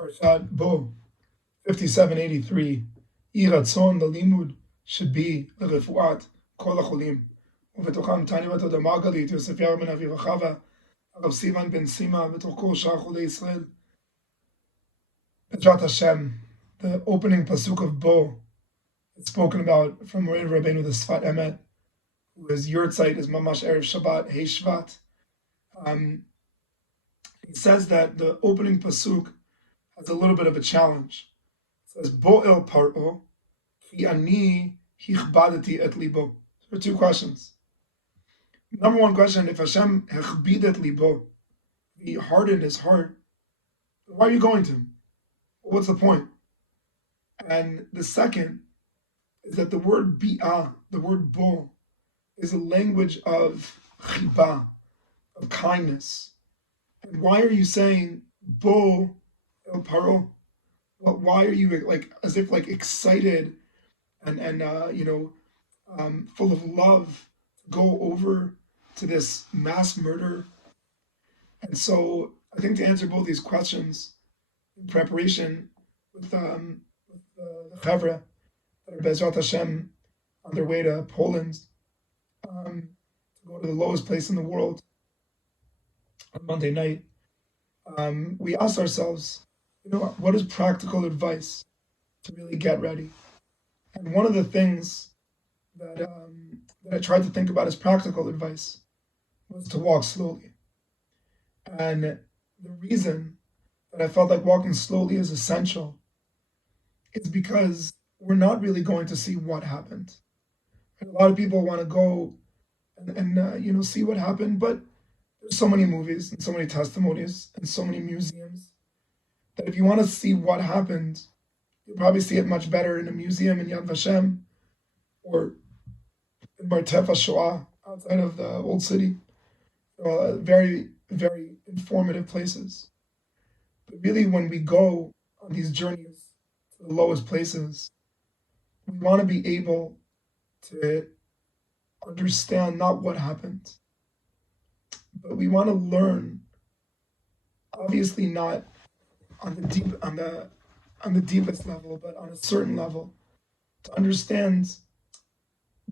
Parshat Bo, 5783. Iratzon, the limud should be the refuat kol hacholim. ובתוכם תניא בת המרגלית, יוסף יער בן אבי רחבה, הרב סיוון בן סימה, בתוך כל שאר חולי ישראל. Bezrat Hashem, the opening pasuk of Bo, it's spoken about from Moran Rabbeinu the Sfat Emet, who his yurtzeit is Mamash Erev Shabbat, Hey Shvat. He says that the opening pasuk has a little bit of a challenge. It says, Bo el paro, ki ani hichbadati et libo. So there are two questions. Number one question, if Hashem hechbidet libo, he hardened his heart, why are you going to him? What's the point? And the second is that the word bi'ah, the word bo, is a language of chiba, of kindness. And why are you saying bo el paro? Well, why are you like as if like excited and full of love to go over to this mass murder? And so I think to answer both these questions in preparation with the Chavra that are Bezrat Hashem on their way to Poland to go to the lowest place in the world on Monday night, we asked ourselves, what is practical advice to really get ready? And one of the things that I tried to think about as practical advice was to walk slowly. And the reason that I felt like walking slowly is essential is because we're not really going to see what happened. And a lot of people want to go and see what happened, but there's so many movies and so many testimonies and so many museums that if you want to see what happened, you'll probably see it much better in a museum in Yad Vashem or in Martef HaShoah outside of the old city. Very, very informative places. But really, when we go on these journeys to the lowest places, we want to be able to understand not what happened, but we want to learn, obviously not on the deepest level, but on a certain level, to understand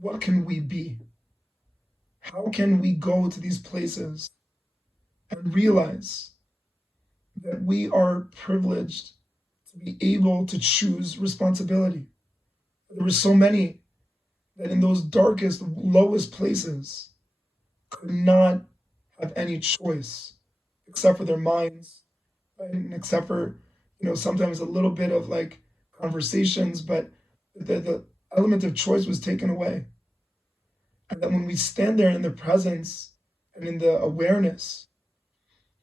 what can we be? How can we go to these places and realize that we are privileged to be able to choose responsibility? There were so many that in those darkest, lowest places could not have any choice except for their minds, right? And except for, sometimes a little bit of like conversations, but the element of choice was taken away. And then when we stand there in the presence and in the awareness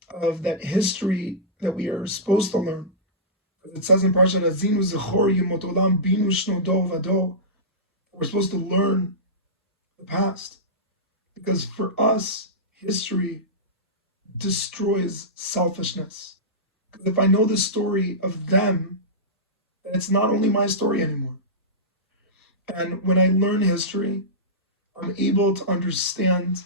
of that history that we are supposed to learn, because it says in Parshat Azinu Zechor Yemot Olam Binu Shno Dor Vador, we're supposed to learn the past. Because for us, history destroys selfishness. Because if I know the story of them, then it's not only my story anymore. And when I learn history, I'm able to understand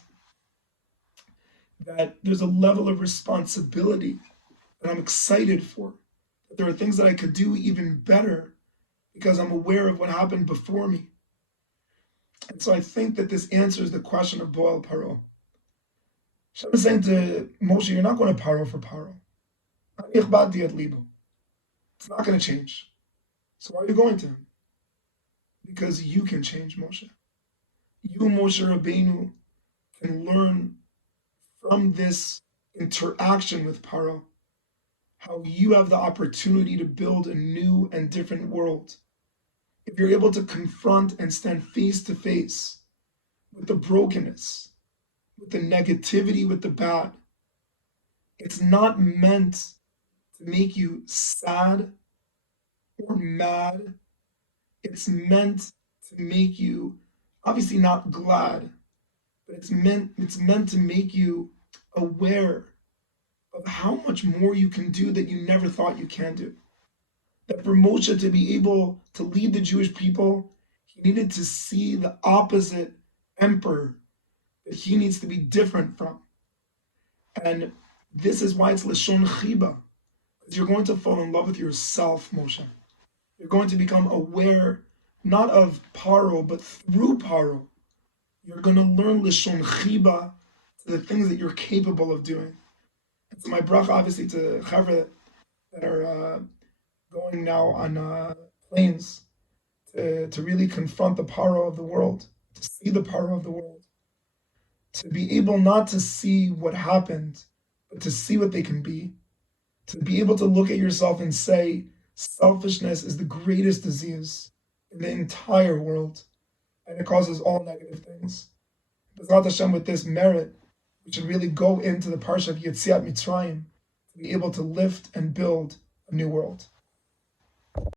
that there's a level of responsibility that I'm excited for. That there are things that I could do even better because I'm aware of what happened before me. And so I think that this answers the question of Bo el Paro. Hashem is saying to Moshe, you're not going to Paro for Paro. It's not going to change. So why are you going to him? Because you can change, Moshe. You, Moshe Rabbeinu, can learn from this interaction with Paro how you have the opportunity to build a new and different world. If you're able to confront and stand face to face with the brokenness, with the negativity, with the bad, it's not meant to make you sad or mad. It's meant to make you obviously not glad, but it's meant to make you aware of how much more you can do that you never thought you can do. That for Moshe to be able to lead the Jewish people, he needed to see the opposite emperor that he needs to be different from. And this is why it's Lashon Chiba. is you're going to fall in love with yourself, Moshe. You're going to become aware not of Paro, but through Paro. You're going to learn Lishon Chiba, to the things that you're capable of doing. And so my bracha, obviously, to Chavre that are going now on planes to really confront the Paro of the world, to see the Paro of the world, to be able not to see what happened, but to see what they can to be able to look at yourself and say, selfishness is the greatest disease in the entire world, and it causes all negative things. B'ezrat Hashem, with this merit, we should really go into the Parsha of Yetziat Mitzrayim to be able to lift and build a new world.